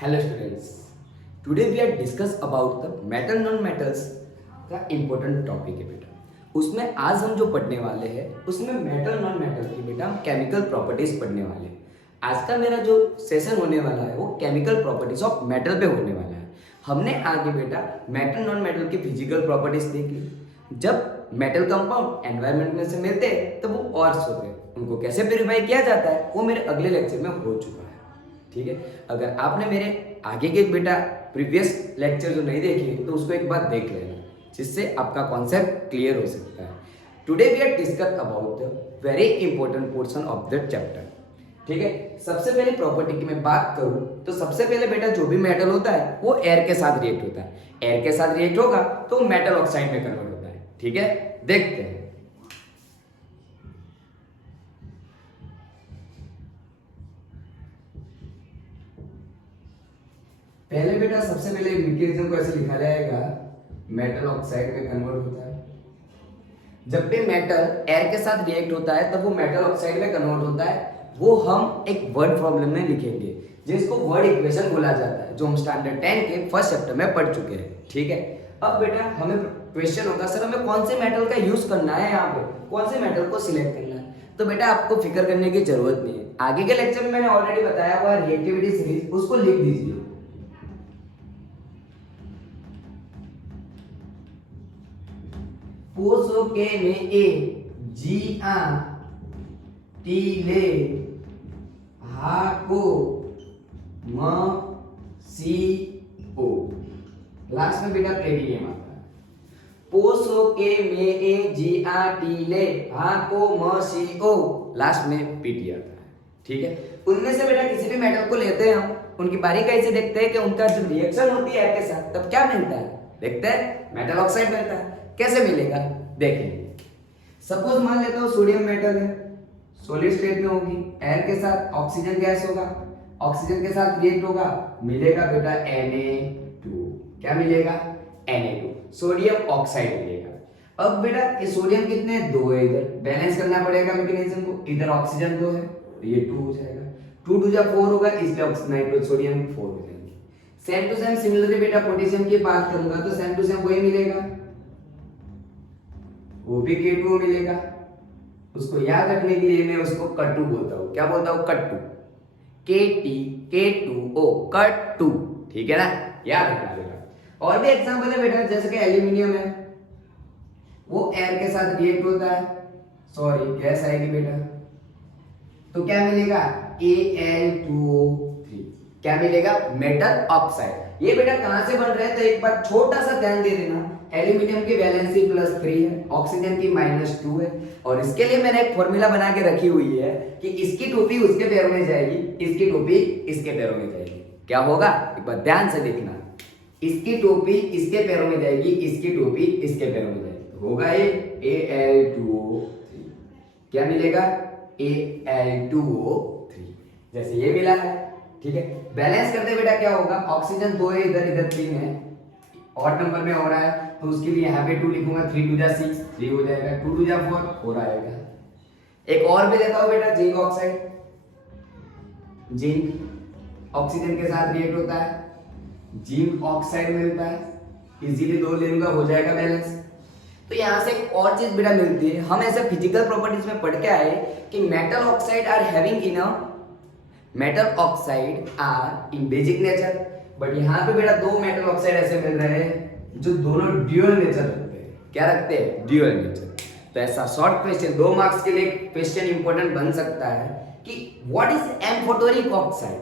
Hello students, today we are discuss about the metal non metals का important topic है बेटा। उसमें आज हम जो पढ़ने वाले हैं उसमें मेटल नॉन मेटल की बेटा हम केमिकल प्रॉपर्टीज पढ़ने वाले हैं। आज का मेरा जो सेशन होने वाला है वो केमिकल प्रॉपर्टीज ऑफ मेटल पे होने वाला है। हमने आगे बेटा मेटल नॉन मेटल की फिजिकल प्रॉपर्टीज देख ली। जब मेटल कंपाउंड एनवायरनमेंट में से मिलते हैं तो वो ऑर्स होते हैं, उनको कैसे प्योरीफाई किया जाता है वो मेरे अगले लेक्चर में हो चुका है। ठीक है, अगर आपने मेरे आगे के बेटा प्रीवियस लेक्चर जो नहीं देखे तो उसको एक बार देख लेना, जिससे आपका कॉन्सेप्ट क्लियर हो सकता है। Today we are discuss about the very important portion of the chapter. ठीक है, सबसे पहले प्रॉपर्टी की मैं बात करूं तो सबसे पहले बेटा जो भी मेटल होता है वो एयर के साथ रिएक्ट होता है। एयर के साथ रिएक्ट होगा तो मेटल ऑक्साइड में कन्वर्ट होता है। ठीक है, देखते हैं। पहले बेटा सबसे पहले मैकेनिज्म को ऐसे लिखा जाएगा, मेटल ऑक्साइड में कन्वर्ट होता है। जब भी मेटल एयर के साथ रिएक्ट होता है तब वो मेटल ऑक्साइड में कन्वर्ट होता है। वो हम एक वर्ड प्रॉब्लम में लिखेंगे जिसको वर्ड इक्वेशन बोला जाता है, जो हम स्टैंडर्ड 10 के फर्स्ट चैप्टर में पढ़ चुके हैं। ठीक है, अब बेटा हमें क्वेश्चन होगा सर हमें कौन से मेटल का यूज करना है, यहाँ पे कौन से मेटल को सिलेक्ट करना है। तो बेटा आपको फिक्र करने की जरूरत नहीं है, आगे के लेक्चर में मैंने ऑलरेडी बताया हुआ रिएक्टिविटी सीरीज, उसको लिख दीजिए। पोसो के में ए जी आ टी ले हा को म सी ओ, लास्ट में बेटा प्लेटिनियम आता है। पोसो के में ए जी आ टी ले हा को म सी ओ, लास्ट में पीटी आता है। ठीक है, उनमें से बेटा किसी भी मेटल को लेते हैं हम, उनकी बारीकाई से देखते हैं कि उनका जब रिएक्शन होती है एयर के साथ तब क्या मिलता है। देखते हैं मेटल ऑक्साइड मिलता है। कैसे मिलेगा देखेंगे। सपोज मान लेता हूं सोडियम मेटल है, सॉलिड स्टेट में होगी, एयर के साथ ऑक्सीजन गैस होगा, ऑक्सीजन के साथ रिएक्ट होगा, मिलेगा बेटा Na2। क्या मिलेगा? Na2, सोडियम ऑक्साइड मिलेगा। अब बेटा ये सोडियम कितने हैं? 2 है, इधर बैलेंस करना पड़ेगा मैकेनिज्म को, इधर ऑक्सीजन 2 है तो ये 2 हो जाएगा, 2 2 जा 4 होगा, इसलिए नाइट्रोजन सोडियम 4 हो जाएंगे। सेम टू सेम सिमिलरली बेटा पोटेशियम की बात करूंगा तो सेम टू सेम वही मिलेगा, वो भी K2 मिलेगा। उसको याद रखने के लिए मैं उसको कट्टू बोलता हूँ। क्या बोलता हूँ? कट्टू, K2O, कट्टू। ठीक है ना, याद रखना बेटा। और भी एग्जांपल है बेटा, जैसे कि एल्यूमिनियम है, वो एयर के साथ रिएक्ट होता है, सॉरी गैस आएगी बेटा, तो क्या मिलेगा? Al2O3। क्या मिलेगा? Metal oxide. ये बेटा कहां से बन रहा है तो एक बार छोटा सा ध्यान दे देना, एल्यूमिनियम की वैलेंसी +3 है, ऑक्सीजन की -2 है, और इसके लिए मैंने एक फॉर्मूला बना के रखी हुई है कि इसकी टोपी उसके पैरों में जाएगी, इसकी टोपी इसके पैरों में जाएगी। क्या होगा? एक बार ध्यान से देखना, इसकी टोपी इसके पैरों में जाएगी, इसकी टोपी इसके पैरों में जाएगी, होगा ये Al2O3। क्या मिलेगा? Al2O3, जैसे ये मिला है। ठीक है, बैलेंस करते बेटा क्या होगा? ऑक्सीजन 2 है, इधर इधर 3 है, ऑड नंबर में हो रहा है तो उसके लिए यहाँ पे 2 लिखूंगा, 3 2 जा 6, 3 हो जाएगा, 2 2 जा 4, 4 आएगा। एक और भी देता हूं बेटा, जिंक ऑक्साइड। जिंक ऑक्सीजन के साथ रिएक्ट होता है, जिंक ऑक्साइड मिलता है, इजीली 2 ले लूंगा, हो जाएगा बैलेंस। तो यहाँ से एक और चीज बेटा मिलती है, हम ऐसे फिजिकल प्रॉपर्टीज में पढ़ के आए कि metal oxide are having in a metal oxide are in basic nature, but यहाँ पे बेटा 2 मेटल ऑक्साइड ऐसे मिल रहे हैं जो दोनों ड्यूअल नेचर रखते हैं। क्या रखते हैं? Dual nature. तो ऐसा शॉर्ट क्वेश्चन 2 मार्क्स के लिए क्वेश्चन इंपॉर्टेंट बन सकता है कि what is amphoteric oxide,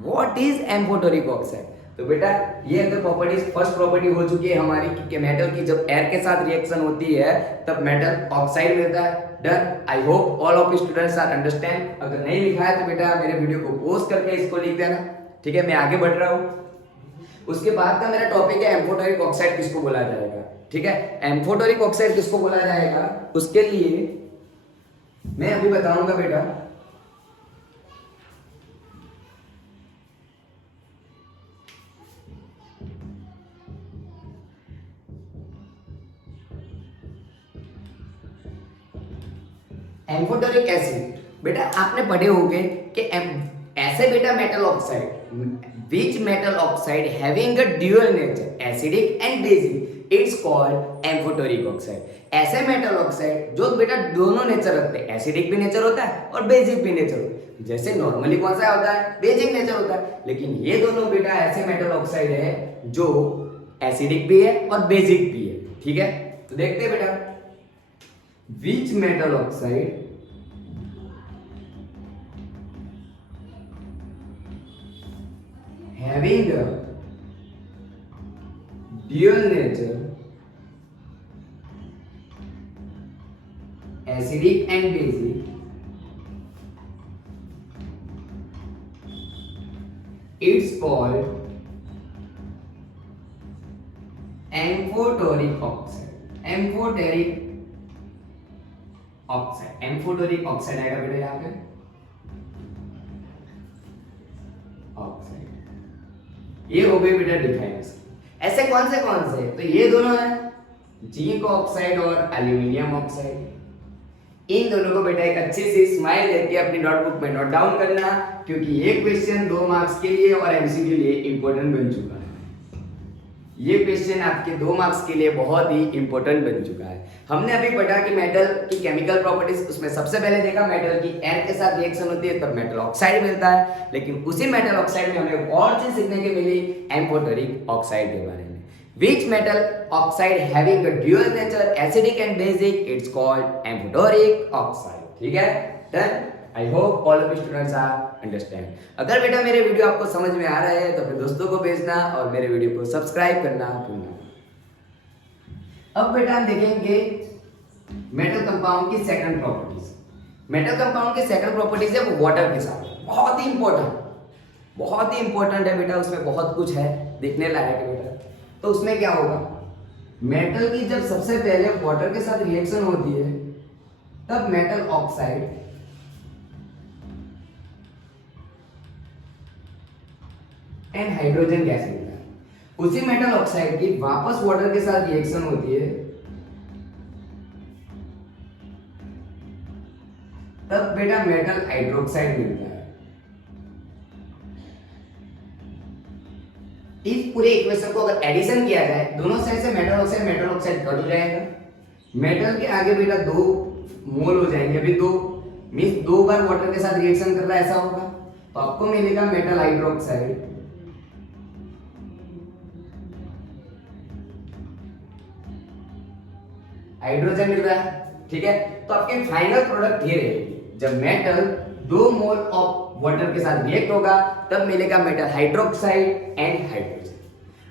what is amphoteric oxide. तो बेटा ये अगर प्रॉपर्टीज, फर्स्ट प्रॉपर्टी हो चुकी है हमारी कि मेटल की जब एयर के साथ रिएक्शन होती है तब मेटल ऑक्साइड मिलता है। Done, I hope all of students are understand. अगर नहीं लिखा है तो बेटा मेरे वीडियो को पॉज करके इसको लिख देना। ठीक है, मैं आगे बढ़ रहा हूँ। उसके बाद का मेरा टॉपिक है एम्फोटेरिक ऑक्साइड किसको बोला जाएगा। ठीक है, एम्फोटेरिक ऑक्साइड किसको बोला जाएगा उसके लिए मैं अभी बताऊंगा बेटा। एम्फोटेरिक एसिड, बेटा आपने पढ़े होंगे कि ऐसे बेटा metal oxide which metal oxide having a dual nature acidic and basic it's called amphoteric oxide. ऐसे मेटल ऑक्साइड जो बेटा दोनों नेचर रखते हैं, एसिडिक भी नेचर होता है और बेसिक भी नेचर होता है। जैसे नॉर्मली कौन सा होता है, बेसिक नेचर होता है, लेकिन ये दोनों बेटा ऐसे मेटल ऑक्साइड है जो एसिडिक भी है और बेसिक भी है। ठीक है, तो देखते हैं बेटा which metal oxide having a dual nature acidic and basic it's called amphoteric oxide। Amphoteric oxide आएगा बेटा यहाँ पे ऑक्साइड। ये हो गई बेटा डिफाइंस। ऐसे कौन से तो ये दोनों हैं, जिंक ऑक्साइड और एल्यूमिनियम ऑक्साइड। इन दोनों को बेटा एक अच्छी सी स्माइल लेके अपनी नोटबुक में नोट डाउन करना, क्योंकि ये क्वेश्चन 2 मार्क्स के लिए और एमसीक्यू के लिए इंपॉर्टेंट बन चुका है। ये क्वेश्चन आपके 2 मार्क्स के लिए बहुत ही इंपॉर्टेंट बन चुका है। हमने अभी पढ़ा कि मेटल की केमिकल प्रॉपर्टीज, उसमें सबसे पहले देखा मेटल की एयर के साथ रिएक्शन होती है तब मेटल ऑक्साइड मिलता है, लेकिन उसी मेटल ऑक्साइड में हमें एक और चीज सीखने को मिली एम्फोटेरिक ऑक्साइड के बारे में। Which metal oxide having a dual nature acidic and basic it's called amphoteric oxide। ठीक है, done. I hope all of students are understand. अगर बेटा मेरे वीडियो आपको समझ में आ रहा है तो अपने दोस्तों को भेजना और मेरे वीडियो को सब्सक्राइब करना भूलना। अब बेटा हम देखेंगे मेटल कंपाउंड की सेकंड प्रॉपर्टीज। मेटल कंपाउंड की सेकंड प्रॉपर्टीज है वो वाटर के साथ, बहुत ही इंपॉर्टेंट है बेटा। उसमें बहुत कुछ है देखने लायक है बेटा। तो उसमें क्या होगा, मेटल की जब सबसे पहले वाटर के साथ रिएक्शन होती है तब metal oxide and hydrogen gas मिलता है। उसी मेटल ऑक्साइड की वापस वाटर के साथ रिएक्शन होती है तब बेटा मेटल हाइड्रोक्साइड मिलता है। इस पूरे इक्वेशन को अगर एडिशन किया जाए, दोनों साइड से मेटल ऑक्साइड कट हो जाएगा। मेटल के आगे बेटा 2 मोल हो जाएंगे, अभी 2 मींस 2 बार वाटर के साथ रिएक्शन कर रहा है, ऐसा होगा तो आपको मिलेगा मेटल हाइड्रोक्साइड हाइड्रोजन मिल रहा है। ठीक है, तो आपकी फाइनल प्रोडक्ट ये रहेगी, जब मेटल 2 मोल ऑफ वाटर के साथ रिएक्ट होगा तब मिलेगा मेटल हाइड्रोक्साइड एंड हाइड्रोजन।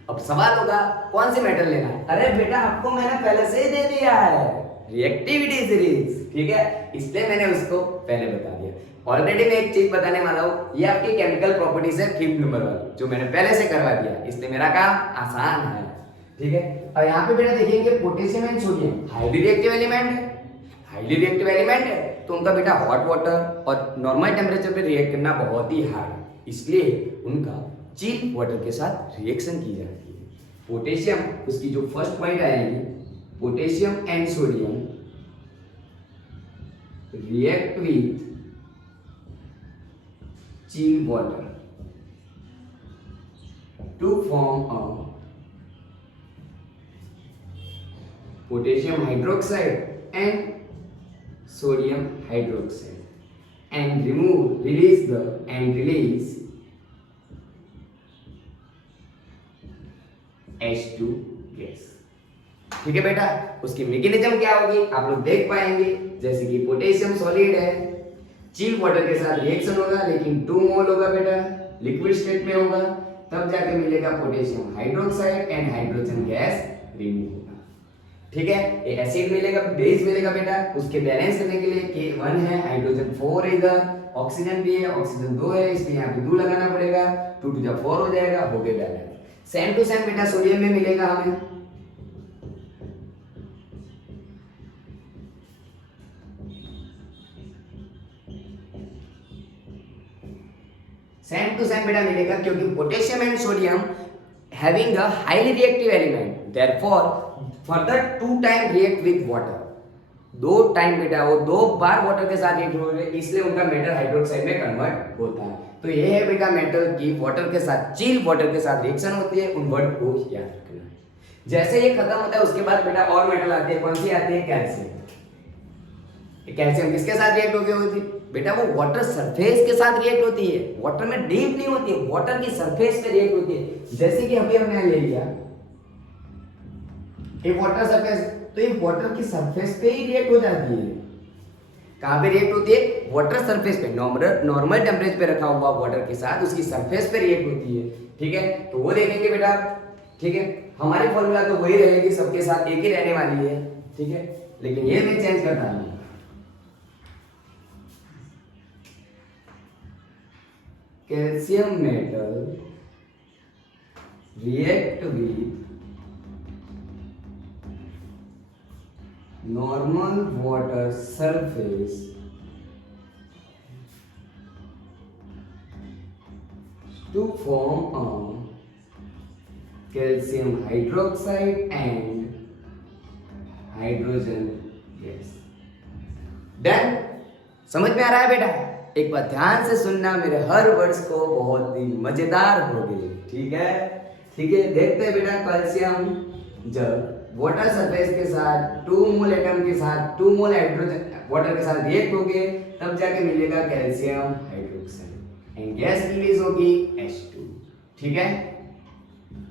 अब सवाल होगा कौन सी मेटल लेना है। अरे बेटा आपको मैंने पहले से ही दे दिया है रिएक्टिविटी सीरीज, ठीक है, इसलिए मैंने उसको पहले बता दिया। ऑलरेडी मैं एक चीज बताने वाला हूँ, ये आपकी केमिकल प्रॉपर्टीज है 5th नंबर वाली, जो मैंने पहले से करवा दिया, इसलिए मेरा काम आसान है। ठीक है, और यहाँ पे बेटा देखेंगे potassium and sodium highly reactive element है, तो उनका बेटा हॉट वाटर और नॉर्मल टेम्परेचर पे रिएक्ट करना बहुत ही हार्ड है, इसलिए उनका चिल वाटर के साथ रिएक्शन की जाती है। पोटेशियम, उसकी जो फर्स्ट पॉइंट आएगी, potassium and sodium react with chill water to form a potassium hydroxide and sodium hydroxide and release H2 gas. ठीक है बेटा, उसकी मैकेनिज्म क्या होगी आप लोग देख पाएंगे। जैसे कि पोटेशियम सॉलिड है, चिल वाटर के साथ रिएक्शन होगा, लेकिन 2 मोल होगा बेटा, लिक्विड स्टेट में होगा, तब जाके मिलेगा potassium hydroxide and hydrogen gas remove होगा। ठीक है, ये एसिड मिलेगा, बेस मिलेगा बेटा, उसके बैलेंस करने के लिए K1 है, हाइड्रोजन 4 है, इधर ऑक्सीजन भी है, ऑक्सीजन 2 है, इसलिए यहाँ पे 2 लगाना पड़ेगा, 2 to the 4 हो जाएगा, हो गया बैलेंस। सेम टू सेम बेटा सोडियम में मिलेगा हमें, सेम टू सेम बेटा मिलेगा, क्योंकि potassium and sodium having a highly reactive element, therefore further 2 time react with water, दो टाइम बेटा वो दो बार वाटर के साथ रिएक्ट हो रहे हैं, इसलिए उनका मेटल हाइड्रोक्साइड में कन्वर्ट होता है। तो ये है बेटा मेटल की वाटर के साथ, चिल वाटर के साथ रिएक्शन होती है, उन वर्ड को याद रखना है। जैसे ये खत्म होता है उसके बाद बेटा और मेटल आती है, कौन सी आती है? कैल्शियम। कैल्शियम किसके साथ रिएक्ट होती है बेटा? वो वाटर सरफेस के साथ रिएक्ट होती है, वाटर में डीप नहीं होती है, वाटर की सरफेस पे रिएक्ट होती है। जैसे कि अभी हमने ले लिया ये वाटर सरफेस, तो ये वाटर की सरफेस पे ही रिएक्ट हो जाती है। कहां पे रिएक्ट होती है? वाटर सरफेस पे, नॉर्मल टेम्परेचर पे रखा हुआ वाटर के साथ उसकी सरफेस पे रिएक्ट होती है। ठीक है, तो वो देखेंगे बेटा। ठीक है, हमारी फॉर्मूला तो वही रहेगी, सबके साथ एक ही रहने वाली है। ठीक है, लेकिन ये मैं चेंज करता हूं, calcium metal react with normal water surface to form a calcium hydroxide and hydrogen gas. Done? समझ में आ रहा है बेटा? एक बार ध्यान से सुनना, मेरे हर वर्ड्स को बहुत ही मजेदार होंगे। ठीक है, ठीक है, देखते हैं बेटा। कैल्शियम जब वाटर सरफेस के साथ 2 मोल एटम के साथ 2 मोल हाइड्रोजन वाटर के साथ रिएक्ट होंगे, तब जाके मिलेगा calcium hydroxide and gas release होगी H2। ठीक है,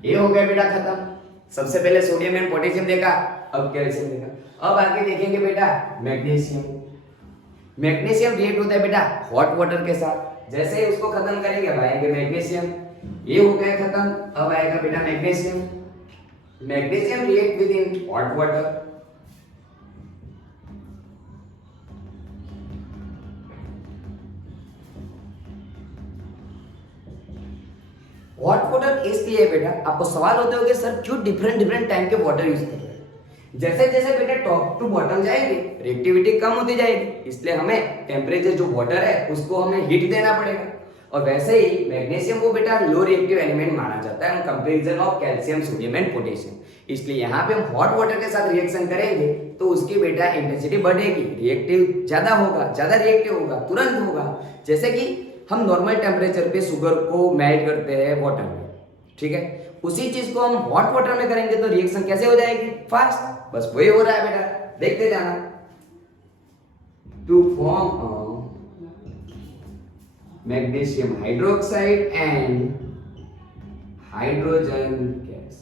ये हो गया बेटा खत्म। सबसे पहले सोडियम एंड पोटेशियम देखा, अब कैल्शियम देखा। अब आगे देखेंगे बेटा मैग्नीशियम। मैग्नीशियम रिएक्ट होता है बेटा हॉट वाटर के साथ, जैसे ही उसको खत्म करेंगे अब आएंगे मैग्नीशियम। ये हो गया खत्म, अब आएगा बेटा magnesium. Magnesium react with in hot water. Hot water इसलिए है बेटा, आपको सवाल होते होंगे सर क्यों डिफरेंट टाइम के वाटर यूज कर रहे हैं। जैसे जैसे बेटा टॉप टू बॉटम जाएंगे रिएक्टिविटी कम होती जाएगी, इसलिए हमें टेम्परेचर जो वाटर है उसको हमें हीट देना पड़ेगा। और वैसे ही मैग्नीशियम को बेटा लो रिएक्टिव एलिमेंट माना जाता है in comparison of calcium, sodium and potassium. इसलिए यहाँ पे हम हॉट वाटर के साथ रिएक्शन करेंगे तो उसकी बेटा इंटेंसिटी बढ़ेगी, रिएक्टिव ज्यादा होगा, ज्यादा रिएक्टिव होगा, तुरंत होगा। जैसे कि हम नॉर्मल टेम्परेचर पे शुगर को मेल्ट करते हैं वाटर में, ठीक है, उसी चीज को हम हॉट वाटर में करेंगे तो रिएक्शन कैसे हो जाएगी? फास्ट। बस वही हो रहा है बेटा, देखते जाना। To form magnesium hydroxide and hydrogen gas,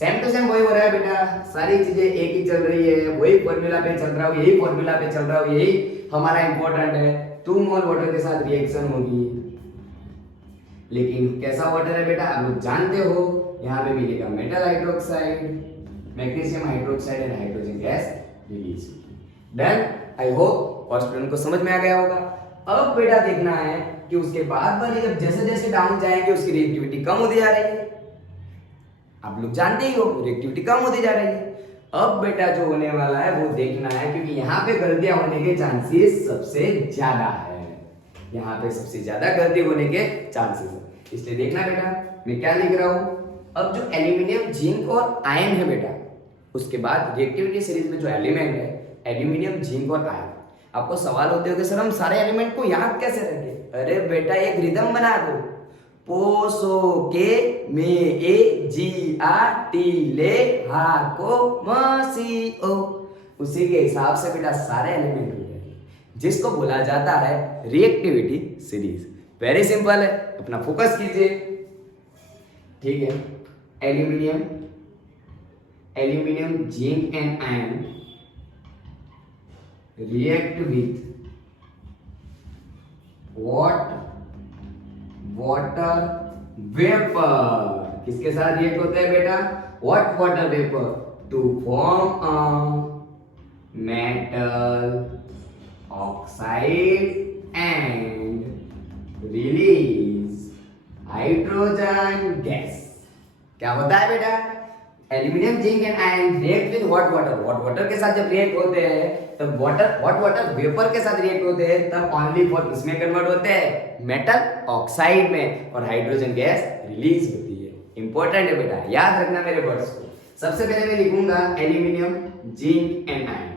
same to same वही हो रहा है बेटा। सारी चीजें एक ही चल रही है, वही फॉर्मूला पे चल रहा हूं, यही फॉर्मूला पे चल रहा हूं, यही हमारा इंपॉर्टेंट है। 2 मोल वाटर के साथ रिएक्शन होगी, लेकिन कैसा वाटर है बेटा आप लोग जानते हो। यहाँ पे मिलेगा metal hydroxide, magnesium hydroxide and hydrogen gas release होगी। डन? आई होप और स्टूडेंट को समझ में आ गया होगा। अब बेटा देखना है कि उसके बाद वाली जब जैसे जैसे डाउन जाएंगे उसकी रिएक्टिविटी कम होती जा रही है, आप लोग जानते ही हो रिएक्टिविटी कम होती जा रही है। अब बेटा जो होने वाला है वो देखना है, क्योंकि यहाँ पे गलतियां होने के चांसेस सबसे ज्यादा है, यहाँ पे सबसे ज्यादा गलती होने के चांसेस है। इसलिए देखना बेटा मैं क्या लिख रहा हूं। अब जो एल्यूमिनियम, जिंक और आयन है बेटा, उसके बाद रिएक्टिविटी सीरीज में जो एलिमेंट है एल्यूमिनियम, जिंक और आयन, आपको सवाल होते हो कि सर हम सारे एलिमेंट को याद कैसे रखें? अरे बेटा एक रिदम बना दो, पोसो के मे ए जी आ टी ले हा को मसी ओ, उसी के हिसाब से बेटा सारे एलिमेंट हो जाएंगे, जिसको बोला जाता है रिएक्टिविटी सीरीज। वेरी सिंपल है, अपना फोकस कीजिए। ठीक है, aluminium, zinc and ion react with what? water vapor। किसके साथ रिएक्ट होते हैं बेटा? what water vapor to form a metal oxide and release hydrogen gas। क्या होता है बेटा? Aluminium, zinc and ion react with hot water. Hot water के साथ जब रिएक्ट होते हैं तब हॉट वाटर वेपर के साथ रिएक्ट होते हैं, तब ओनली फॉर किसमें कन्वर्ट होते हैं? मेटल ऑक्साइड में, और हाइड्रोजन गैस रिलीज होती है। इंपॉर्टेंट है बेटा, याद रखना मेरे वर्ड्स को। सबसे पहले मैं लिखूंगा एल्यूमिनियम, जिंक एंड आयन।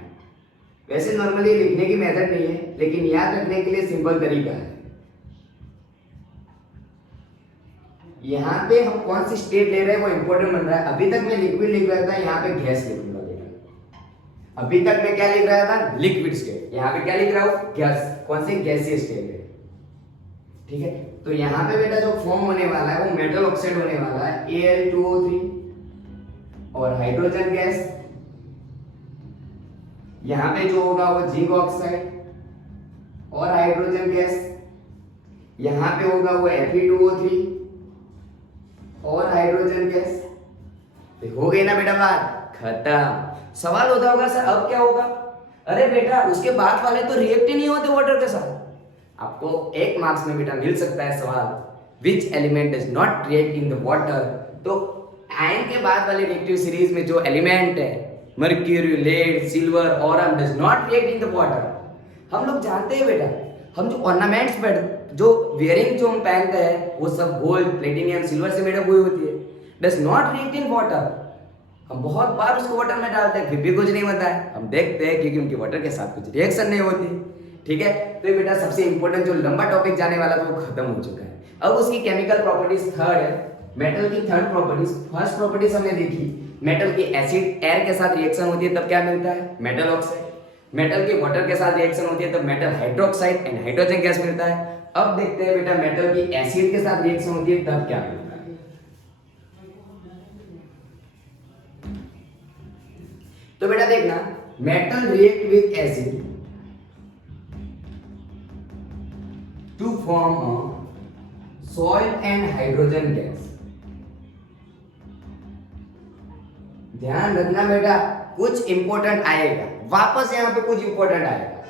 वैसे नॉर्मली लिखने की मेथड नहीं है, लेकिन याद रखने के लिए सिंपल तरीका है। यहाँ पे हम कौन सी स्टेट ले रहे हैं वो इंपॉर्टेंट बन रहा है। अभी तक मैं लिक्विड लिख रहा था, यहाँ पे गैस लिखूंगा बेटा। अभी तक मैं क्या लिख रहा था, लिक्विड स्टेट, यहाँ पे क्या लिख रहा हूँ, गैस। कौन सी, गैसीय स्टेट है, ठीक है। तो यहाँ पे बेटा जो फॉर्म होने वाला है वो मेटल ऑक्साइड होने वाला है, Al2O3 और हाइड्रोजन गैस। यहाँ पे जो होगा वो जिंक ऑक्साइड और हाइड्रोजन गैस। यहाँ पे होगा वो Fe2O3 और हाइड्रोजन गैस। तो हो गई ना बेटा बात, खत्म। सवाल होता होगा सर अब क्या होगा, अरे बेटा उसके बाद वाले तो रिएक्ट ही नहीं होते वाटर के साथ। आपको 1 मार्क्स में बेटा मिल सकता है सवाल, which element does not react in the water. तो आयन के बाद वाले रिएक्टिव सीरीज में जो एलिमेंट है, mercury, lead, silver, aurum, does not react in the water. हम लोग जानते हैं बेटा, हम जो ऑर्नामेंट्स जो वियरिंग जो हम पहनते हैं वो सब गोल्ड, प्लेटिनियम, सिल्वर से मेडअप हुई होती है। Does not react in water. हम बहुत बार उसको वाटर में डालते हैं, फिर भी कुछ नहीं होता है। हम देखते हैं क्योंकि उनकी वाटर के साथ कुछ रिएक्शन नहीं होती, ठीक है। तो ये बेटा सबसे इंपॉर्टेंट जो लंबा टॉपिक जाने वाला था वो खत्म हो चुका है। अब उसकी केमिकल प्रॉपर्टीज थर्ड है, मेटल की थर्ड प्रॉपर्टीज। फर्स्ट प्रॉपर्टीज हमने देखी, मेटल की एसिड एयर के साथ रिएक्शन होती है तब क्या मिलता है, मेटल ऑक्साइड। मेटल की वाटर के साथ रिएक्शन होती है तब metal hydroxide and hydrogen gas मिलता है। अब देखते हैं बेटा मेटल की एसिड के साथ रिएक्शन होती है तब क्या मिलता है। तो बेटा देखना, metal react with acid to form a soil and hydrogen gas। ध्यान रखना बेटा, कुछ इंपॉर्टेंट आएगा, वापस यहाँ पे कुछ इंपॉर्टेंट आएगा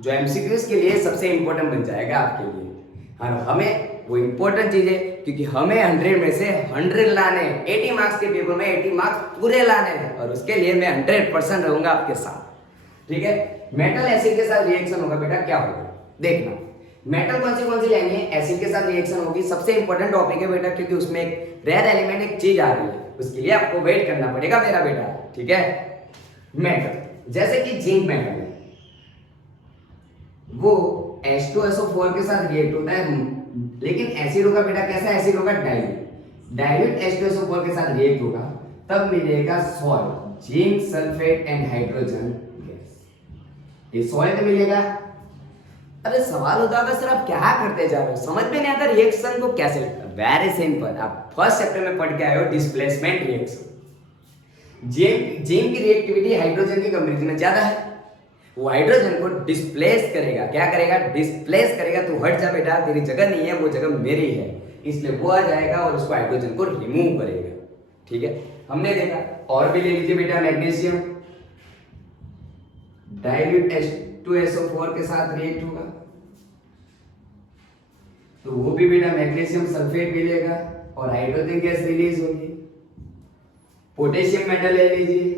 जो एमसीक्यूज के लिए सबसे इंपॉर्टेंट बन जाएगा आपके लिए। और हमें वो इंपॉर्टेंट चीजें, क्योंकि हमें 100 में से 100 लाने, 80 मार्क्स के पेपर में 80 मार्क्स पूरे लाने हैं, और उसके लिए मैं 100% रहूंगा आपके साथ, ठीक है। मेटल एसिड के साथ रिएक्शन होगा बेटा, क्या होगा देखना। मेटल कौन सी लेनी है, एसिड के साथ रिएक्शन होगी। सबसे इंपॉर्टेंट टॉपिक है बेटा, क्योंकि उसमें एक रेयर एलिमेंट, एक चीज आ रही है, उसके लिए आपको वेट करना पड़ेगा मेरा बेटा, ठीक है। मेटल जैसे कि जिंक मेटल है, वो H2SO4 के साथ रिएक्ट होता है, लेकिन एसिड होगा बेटा, कैसा एसिड होगा, डाइल्यूट H2SO4 के साथ रिएक्ट होगा तब मिलेगा salt, zinc sulphate and hydrogen gas. ये सॉल्ट मिलेगा। अरे सवाल होता है सर आप क्या करते जा रहे हो, समझ में नहीं आता रिएक्शन को कैसे लिखते हैं। वेरी सिंपल, आप फर्स्ट चैप्टर में पढ़ के आए हो डिस्प्लेसमेंट रिएक्शन। जिंक की रिएक्टिविटी हाइड्रोजन की कंपैरिजन में ज्यादा है, वो हाइड्रोजन को डिस्प्लेस करेगा। क्या करेगा, डिस्प्लेस करेगा। तो हट जा बेटा, तेरी जगह नहीं है, वो जगह मेरी है, इसलिए वो आ जाएगा और उसको हाइड्रोजन को रिमूव करेगा, ठीक है। हमने देखा, और भी ले लीजिए बेटा, मैग्नीशियम डाइल्यूट H2SO4 के साथ रिएक्ट होगा तो वो भी बेटा मैग्नीशियम सल्फेट मिलेगा और हाइड्रोजन गैस रिलीज होगी। पोटेशियम मेटल ले लीजिए,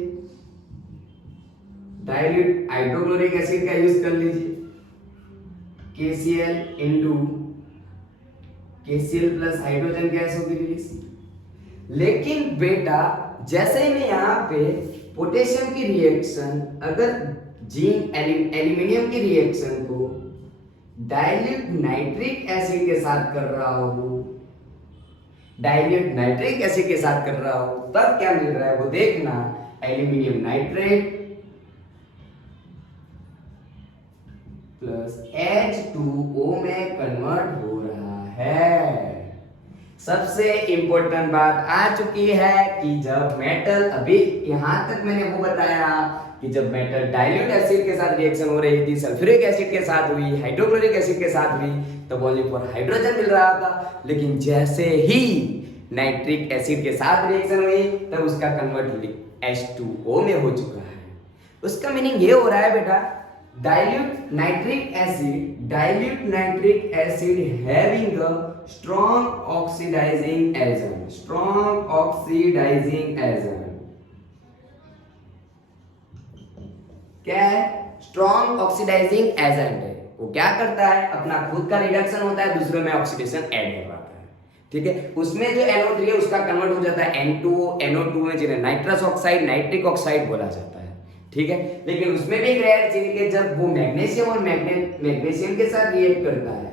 डाइल्यूट हाइड्रोक्लोरिक एसिड का यूज कर लीजिए, KCl into KCl plus hydrogen gas होगी रिलीज। लेकिन बेटा जैसे ही मैं यहाँ पे पोटेशियम की रिएक्शन, अगर जिंक एल्यूमिनियम की रिएक्शन को डाइल्यूट नाइट्रिक एसिड के साथ कर रहा हूं, डाइल्यूट नाइट्रिक एसिड के साथ कर रहा हूं, तब क्या मिल रहा है वो देखना। एल्यूमिनियम नाइट्रेट प्लस H2O में कन्वर्ट हो रहा है। सबसे इंपॉर्टेंट बात आ चुकी है कि जब मेटल, अभी यहां तक मैंने वो बताया कि जब मेटल डाइल्यूट एसिड के साथ रिएक्शन हो रही थी, सल्फ्यूरिक एसिड के साथ हुई, हाइड्रोक्लोरिक एसिड के साथ हुई, तब ओनली फॉर हाइड्रोजन मिल रहा था। लेकिन जैसे ही नाइट्रिक एसिड के साथ रिएक्शन हुई तब उसका कन्वर्ट H2O में हो चुका है। उसका मीनिंग ये हो रहा है बेटा, dilute nitric acid having a strong oxidising agent, क्या है, स्ट्रॉन्ग ऑक्सीडाइजिंग एजेंट है। वो क्या करता है, अपना खुद का रिडक्शन होता है, दूसरे में ऑक्सीडेशन ऐड करवाता है, ठीक है। उसमें जो NO3 है उसका कन्वर्ट हो जाता है N2O, NO2 में जिन्हें नाइट्रस ऑक्साइड, नाइट्रिक ऑक्साइड बोला जाता है, ठीक है। लेकिन उसमें भी एक रिएक्ट चेन के जब वो मैग्नीशियम और मैग्नीशियम के साथ रिएक्ट करता है,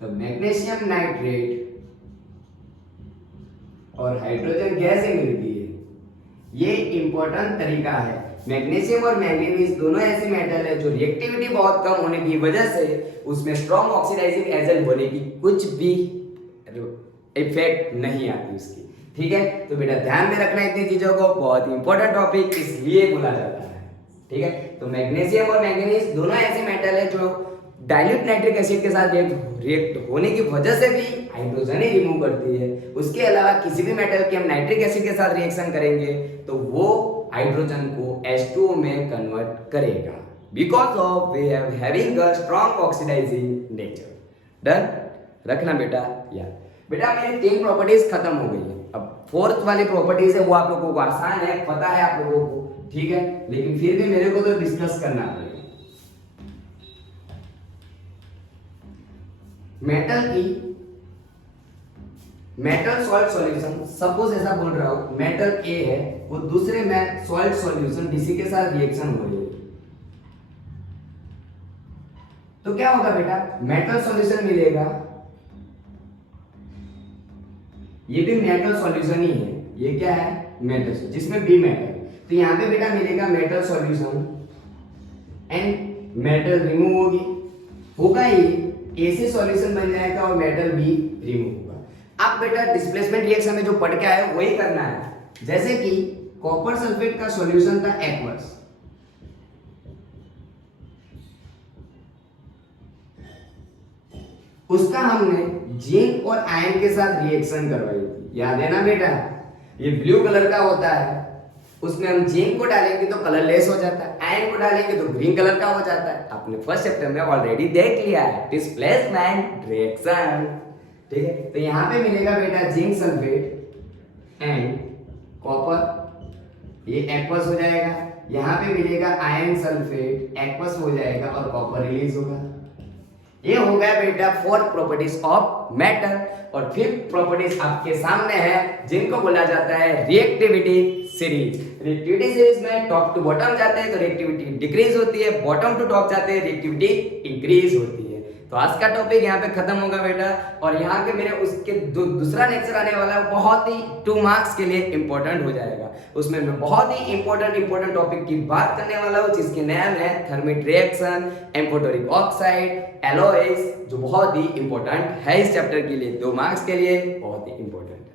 तो मैग्नीशियम नाइट्रेट और हाइड्रोजन गैस ही मिलती है। ये इंपॉर्टेंट तरीका है। मैग्नीशियम और मैंगनीज दोनों ऐसे मेटल है जो रिएक्टिविटी बहुत कम होने की वजह से उसमें स्ट्रॉन्ग ऑक्सीडाइजिंग एजेंट होने की कुछ भी इफेक्ट नहीं आती उसकी, ठीक है। तो बेटा ध्यान में रखना इतनी चीजों को, बहुत ही इंपॉर्टेंट टॉपिक इसलिए बोला जाता है, ठीक है। तो मैग्नीशियम और मैंगनीज दोनों ऐसे मेटल है जो डाइल्यूट नाइट्रिक एसिड के साथ रिएक्ट होने की वजह से भी हाइड्रोजन ही रिमूव करती है। उसके अलावा किसी भी मेटल के हम नाइट्रिक एसिड के साथ रिएक्शन करेंगे तो वो हाइड्रोजन को H2O में कन्वर्ट करेगा, because of we have having a strong oxidising nature. Done, रखना बेटा याद। बेटा मेरी 3 प्रॉपर्टीज खत्म हो गई है। अब 4th वाली प्रॉपर्टीज है वो आप लोगों को आसान है, पता है आप लोगों को, ठीक है। लेकिन फिर भी मेरे को तो डिस्कस करना पड़ेगा। मेटल सॉल्ट सॉल्यूशन, सपोज ऐसा बोल रहा हूं मेटल ए है, वो दूसरे में सॉल्ट सॉल्यूशन डीसी के साथ रिएक्शन हो रही है, तो क्या होगा बेटा, मेटल सॉल्यूशन मिलेगा। ये भी मेटल सॉल्यूशन ही है, ये क्या है मेटल, जिसमें बी मेटल, तो यहां पे बेटा मिलेगा metal solution and metal remove होगा ये एसी सॉल्यूशन बन जाएगा और मेटल भी रिमूव होगा। अब बेटा डिस्प्लेसमेंट रिएक्शन में जो पढ़ के आए वही करना है। जैसे कि कॉपर सल्फेट का सॉल्यूशन था एक्वस, उसका हमने जिंक और आयन के साथ रिएक्शन करवाई थी, याद है ना बेटा। ये ब्लू कलर का होता है, उसमें हम जिंक को डालेंगे तो कलरलेस हो जाता है, आयन को डालेंगे तो ग्रीन कलर का हो जाता है। आपने फर्स्ट चैप्टर में ऑलरेडी देख लिया है डिस्प्लेसमेंट रिएक्शन, ठीक है। तो यहां पे मिलेगा बेटा जिंक सल्फेट एंड कॉपर, ये एक्वस हो जाएगा। यहां पे मिलेगा आयन सल्फेट, एक्वस हो जाएगा और कॉपर रिलीज होगा। ये हो गया बेटा 4th प्रॉपर्टीज ऑफ मेटल। और 5th प्रॉपर्टीज आपके सामने है, जिनको बोला जाता है रिएक्टिविटी सीरीज। रिएक्टिविटी सीरीज में टॉप टू बॉटम जाते हैं तो रिएक्टिविटी डिक्रीज होती है, बॉटम टू टॉप जाते हैं रिएक्टिविटी इंक्रीज होती है। तो आज का टॉपिक यहाँ पे खत्म होगा बेटा। और यहाँ के मेरे उसके दूसरा लेक्चर आने वाला है, बहुत ही 2 मार्क्स के लिए इंपॉर्टेंट हो जाएगा। उसमें मैं बहुत ही इंपॉर्टेंट टॉपिक की बात करने वाला हूँ, जिसके नाम है thermite reaction, amphoteric oxide, alloys, जो बहुत ही इंपॉर्टेंट है इस चैप्टर के लिए, 2 मार्क्स के लिए बहुत ही इंपॉर्टेंट है,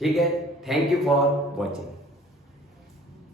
ठीक है। Thank you for watching.